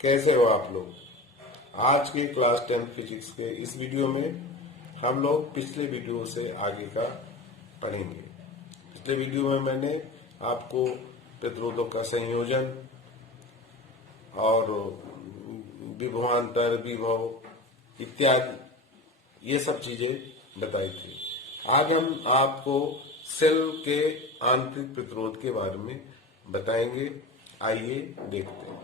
कैसे हो आप लोग। आज के क्लास 10 फिजिक्स के इस वीडियो में हम लोग पिछले वीडियो से आगे का पढ़ेंगे। पिछले वीडियो में मैंने आपको प्रतिरोधों का संयोजन और विभवांतर, विभव इत्यादि ये सब चीजें बताई थी। आज हम आपको सेल के आंतरिक प्रतिरोध के बारे में बताएंगे। आइए देखते हैं।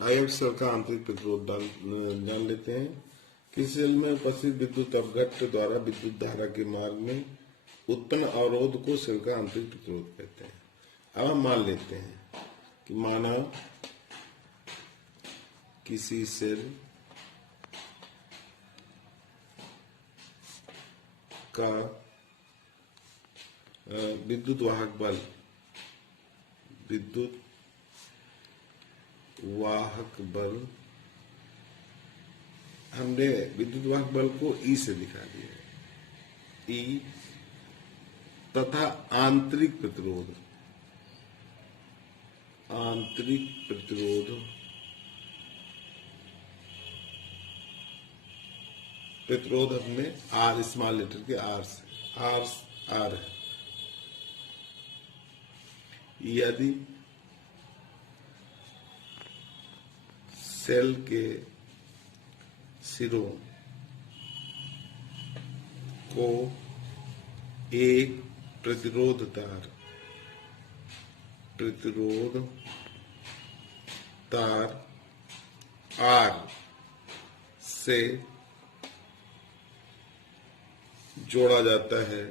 आइए सेल का आंतरिक प्रतिरोध जान लेते हैं। किसी सेल में उपस्थित विद्युत अपघट्ट द्वारा विद्युत धारा के मार्ग में उत्पन्न अवरोध को सेल का आंतरिक प्रतिरोध कहते हैं। अब हम मान लेते हैं कि माना किसी सेल का विद्युत वाहक बल हमने विद्युत वाहक बल को ई से दिखा दिया। ई तथा आंतरिक प्रतिरोध हमने आर, स्मॉल लेटर के आर से आर है। यदि सेल के सिरों को एक प्रतिरोध तार आर से जोड़ा जाता है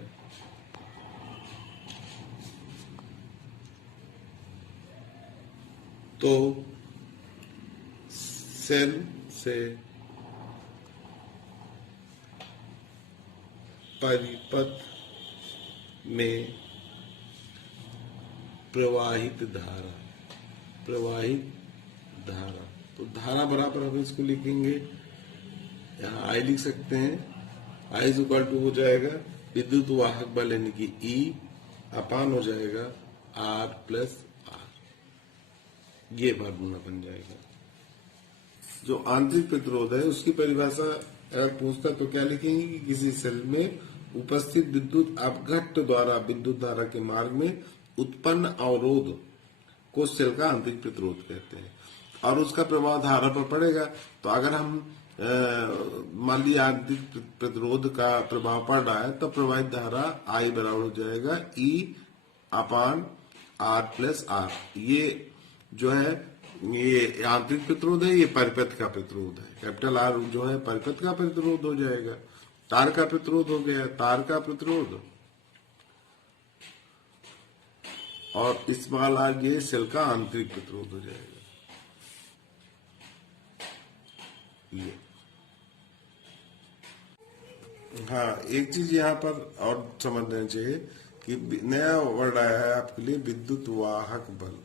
तो सेल से परिपथ में प्रवाहित धारा तो धारा बराबर हम इसको लिखेंगे, यहाँ आई लिख सकते हैं। आई इज इक्वल टू हो जाएगा विद्युत वाहक बल यानी कि ई अपान हो जाएगा आर प्लस आर। ये फार्मूला बन जाएगा। जो आंतरिक प्रतिरोध है उसकी परिभाषा अगर पूछता तो क्या लिखेंगे कि किसी सेल में उपस्थित विद्युत अपघट्ट द्वारा विद्युत धारा के मार्ग में उत्पन्न अवरोध को सेल का आंतरिक प्रतिरोध कहते हैं और उसका प्रभाव धारा पर पड़ेगा। तो अगर हम मान लिया आंतरिक प्रतिरोध का प्रभाव पड़ रहा है तो प्रवाहित धारा आई बराबर हो जाएगा ई अपान आर प्लस आर। ये जो है ये आंतरिक प्रतिरोध है, ये परिपथ का प्रतिरोध है। कैपिटल आर जो है परिपथ का प्रतिरोध हो जाएगा। तार का प्रतिरोध हो गया, तार का प्रतिरोध, और स्मॉल आर ये सेल का आंतरिक प्रतिरोध हो जाएगा। ये हाँ, एक चीज यहाँ पर और समझना चाहिए कि नया वर्ड आया है आपके लिए, विद्युत वाहक बल।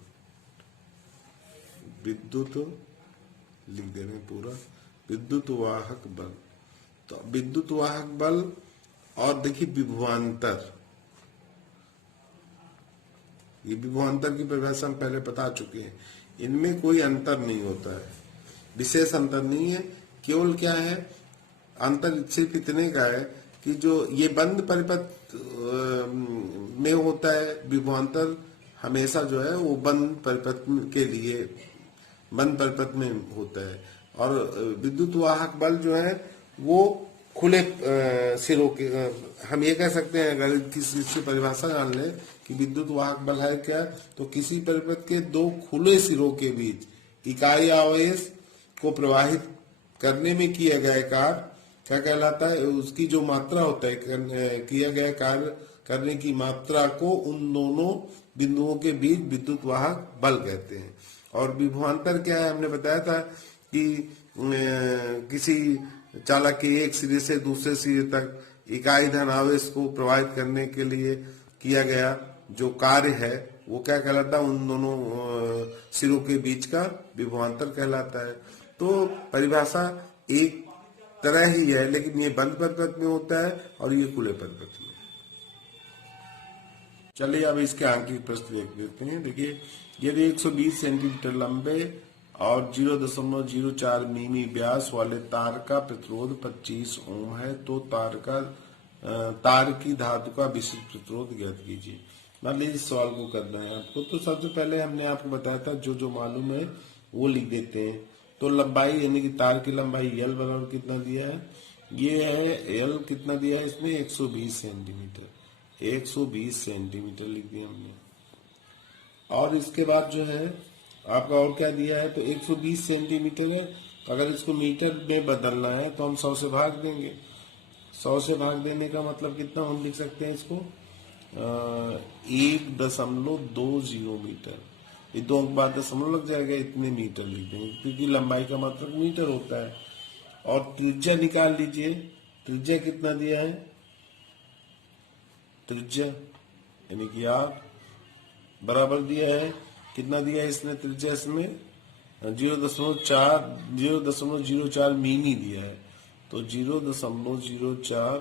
विद्युत लिख दे रहे हैं पूरा, विद्युत वाहक बल। तो विद्युत वाहक बल और देखिए विभवांतर, ये विभवांतर की परिभाषा हम पहले बता चुके हैं। इनमें कोई अंतर नहीं होता है, विशेष अंतर नहीं है। केवल क्या है अंतर सिर्फ इतने का है कि जो ये बंद परिपथ में होता है, विभवांतर हमेशा जो है वो बंद परिपथ के लिए बंद परिपथ में होता है, और विद्युत वाहक बल जो है वो खुले सिरों के, हम ये कह सकते हैं अगर किसी से परिभाषा जान ले कि विद्युत वाहक बल है क्या, तो किसी परिपथ के दो खुले सिरों के बीच इकाई आवेश को प्रवाहित करने में किया गया कार्य क्या कहलाता है। उसकी जो मात्रा होता है, किया गया कार्य करने की मात्रा को उन दोनों बिंदुओं के बीच विद्युत वाहक बल कहते हैं। और विभवांतर क्या है, हमने बताया था कि किसी चालक के एक सिरे से दूसरे सिरे तक इकाई धन आवेश को प्रवाहित करने के लिए किया गया जो कार्य है वो क्या कहलाता है, उन दोनों सिरों के बीच का विभवांतर कहलाता है। तो परिभाषा एक तरह ही है, लेकिन ये बंद परिपथ में होता है और ये खुले परिपथ में। चलिए अब इसके आंतरिक प्रश्न देख लेते हैं। देखिए, यदि 120 सेंटीमीटर लंबे और 0.04 मिमी व्यास वाले तार का प्रतिरोध 25 ओम है, तो तार की धातु का विशिष्ट प्रतिरोध ज्ञात कीजिए। मान लीजिए इस सवाल को करना है आपको, तो सबसे पहले हमने आपको बताया था जो मालूम है वो लिख देते हैं। तो लंबाई यानी कि तार की लंबाई L बराबर कितना दिया है, ये है L कितना दिया है इसमें 120 सेंटीमीटर, 120 सेंटीमीटर लिख दिया हमने। और इसके बाद जो है आपका और क्या दिया है, तो 120 सेंटीमीटर है, तो अगर इसको मीटर में बदलना है तो हम 100 से भाग देंगे। 100 से भाग देने का मतलब कितना हम लिख सकते हैं इसको 1.20 मीटर, ये 2 अंक बाद दशमलव लग जाएगा, इतने मीटर लिख देंगे क्योंकि लंबाई का मतलब मीटर होता है। और त्रिज्या निकाल लीजिए, त्रिज्या कितना दिया है, त्रिज्या यानी कि R बराबर दिया है, कितना दिया है इसने त्रिज्या, इसमें 0.04 मिमी दिया है, तो 0.04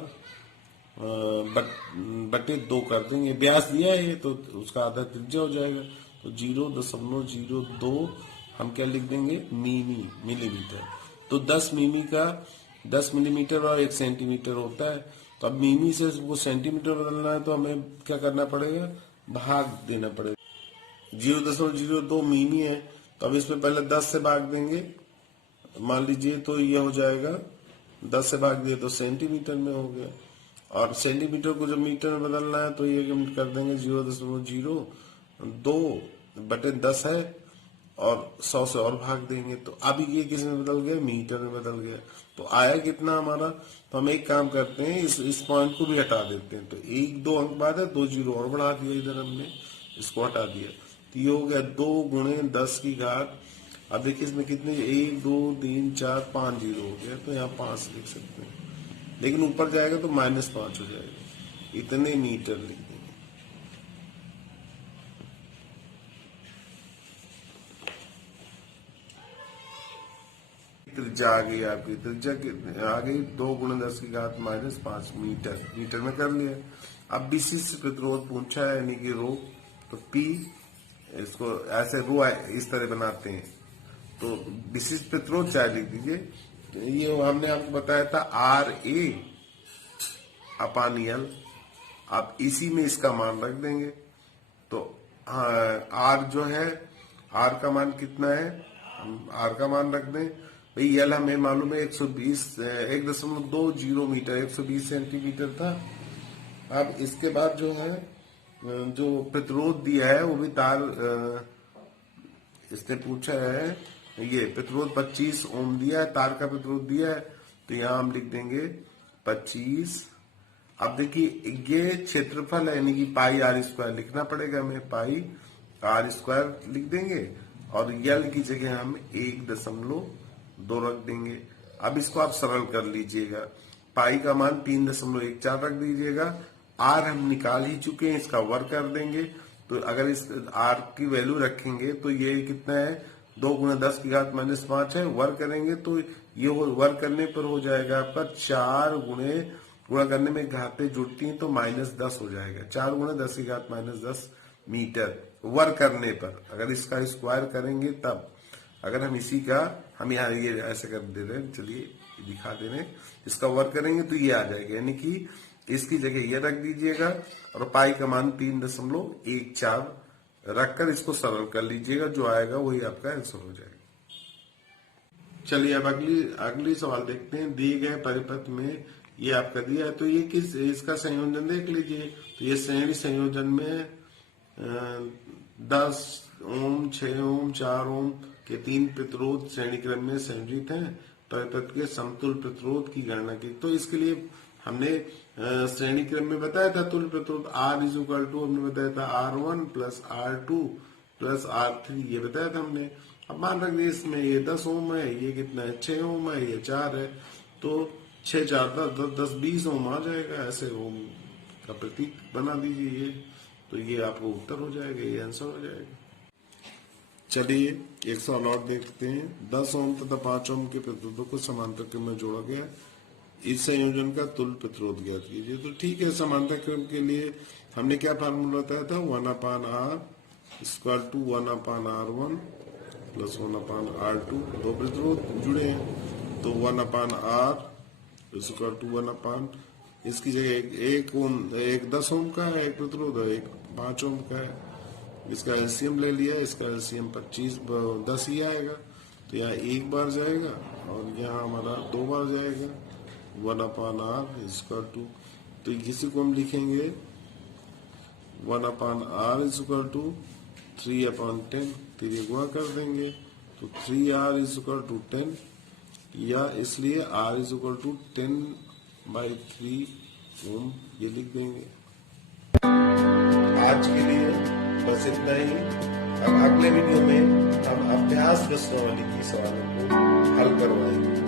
बटे 2 कर देंगे, व्यास दिया है तो उसका आधा त्रिज्या हो जाएगा, तो 0.02 हम क्या लिख देंगे मिलीमीटर। तो 10 मिलीमीटर और 1 सेंटीमीटर होता है, तो अब मिमी से वो सेंटीमीटर बदलना है तो हमें क्या करना पड़ेगा, भाग देना पड़ेगा। 0.02 मिमी है, तो अब इसमें पहले 10 से भाग देंगे, मान लीजिए तो ये हो जाएगा 10 से भाग दिए तो सेंटीमीटर में हो गया, और सेंटीमीटर को जब मीटर में बदलना है तो ये कर देंगे 0.02 बटे 10 है, और 100 से और भाग देंगे, तो अब ये किस में बदल गया, मीटर में बदल गया। तो आया कितना हमारा, तो हम एक काम करते हैं इस पॉइंट को भी हटा देते हैं, तो 1-2 अंक बाद है, 2 जीरो और बढ़ा दिया इधर हमने, इसको हटा दिया, तो ये हो गया 2 गुणे 10 की घात। अब देखिए इसमें कितने 1 2 3 4 5 जीरो हो गया, तो यहाँ 5 लिख सकते हैं, लेकिन ऊपर जाएगा तो -5 हो जाएगा, इतने मीटर लिख देंगे। त्रिज्या आ गई आपकी, त्रिज्या आ गई 2 गुणे 10 की घात -5 मीटर, मीटर में कर लिया। अब विशिष्ट प्रतिरोध पूछा है यानी कि रो, तो P इसको ऐसे रो इस तरह बनाते हैं, तो विशिष्ट प्रतिरोध चाहे लिख दीजिए। तो ये हमने आपको बताया था RA/L, आप इसी में इसका मान रख देंगे, तो R जो है, R का मान कितना है, R का मान रख दें भाई, L हमें मालूम है 1.20 मीटर, 120 सेंटीमीटर था। अब इसके बाद जो है जो प्रतिरोध दिया है वो भी तार इसने पूछा है, ये प्रतिरोध 25 ओम दिया है, तार का प्रतिरोध दिया है, तो यहां हम लिख देंगे 25। अब देखिए ये क्षेत्रफल है यानी कि πr² लिखना पड़ेगा हमें, πr² लिख देंगे, और L की जगह हम 1.2 रख देंगे। अब इसको आप सरल कर लीजिएगा, पाई का मान 3.14 रख दीजिएगा, R हम निकाल ही चुके हैं, इसका वर्ग कर देंगे, तो अगर इस R की वैल्यू रखेंगे तो ये कितना है, 2 गुणे 10 की घात -5 है, वर्ग करेंगे तो ये वर्ग करने पर हो जाएगा आपका 4 गुणा करने में घातें जुड़ती हैं तो -10 हो जाएगा, 4 गुणे 10 की घात -10 मीटर वर्ग करने पर। अगर इसका स्क्वायर करेंगे तब, अगर हम इसी का हम यहाँ ये ऐसे कर दे रहे हैं, चलिए दिखा दे रहे हैं, इसका वर्ग करेंगे तो ये आ जाएगा, यानी कि इसकी जगह ये रख दीजिएगा, और पाई का मान 3.14 रखकर इसको सरल कर लीजिएगा, जो आएगा वही आपका आंसर हो जाएगा। चलिए अब अगली सवाल देखते हैं। दिए गए परिपथ में ये आपका दिया है, तो ये किस इसका संयोजन देख लीजिए, तो ये श्रेणी संयोजन में 10 ओम 6 ओम 4 ओम के 3 प्रतिरोध श्रेणी क्रम में संयोजित हैं, परिपथ के समतुल्य प्रतिरोध की गणना की। तो इसके लिए हमने श्रेणी क्रम में बताया था तुल्य प्रतिरोध R = हमने बताया था R1 + R2 + R3, ये बताया था हमने। अब मान रख दिए इसमें ये 10 ओम है, ये कितना है 6 ओम है, ये 4 है, तो 6 4 10 20 ओम आ जाएगा, ऐसे ओम का प्रतीक बना दीजिए ये, तो ये आपको उत्तर हो जाएगा, ये आंसर हो जाएगा। चलिए एक सवाल और देखते हैं। 10 ओम तथा 5 ओम के प्रतिरोधों को समांतर क्रम में जोड़ा गया, इस संयोजन का तुल्य प्रतिरोध ज्ञात कीजिए। तो ठीक है, समांतर क्रम के लिए हमने क्या फार्मूला बताया था, 1/R = 1/R1 प्लस 1/R2, दो प्रतिरोध जुड़े हैं, तो 1/R इज इक्वल टू 1/, इसकी जगह एक ओम, एक 10 ओम का है एक प्रतिरोध है, एक 5 ओम का है। इसका एलसीएम ले लिया, इसका एलसीएम 10 ही आएगा, तो यहाँ एक बार जाएगा और यहाँ हमारा 2 बार जाएगा। 1/R इज इक्वल टू, तो इसी को हम लिखेंगे 1/R इज इक्वल टू 3/10, 3 गुणा कर देंगे तो 3R इज इक्वल टू 10, या इसलिए R इज इक्वल टू 10/3 ओम ये लिख देंगे। आज के लिए बस इतना ही। अब अगले वीडियो में हम अभ्यास प्रश्नावली की सवालों को हल करवाएंगे।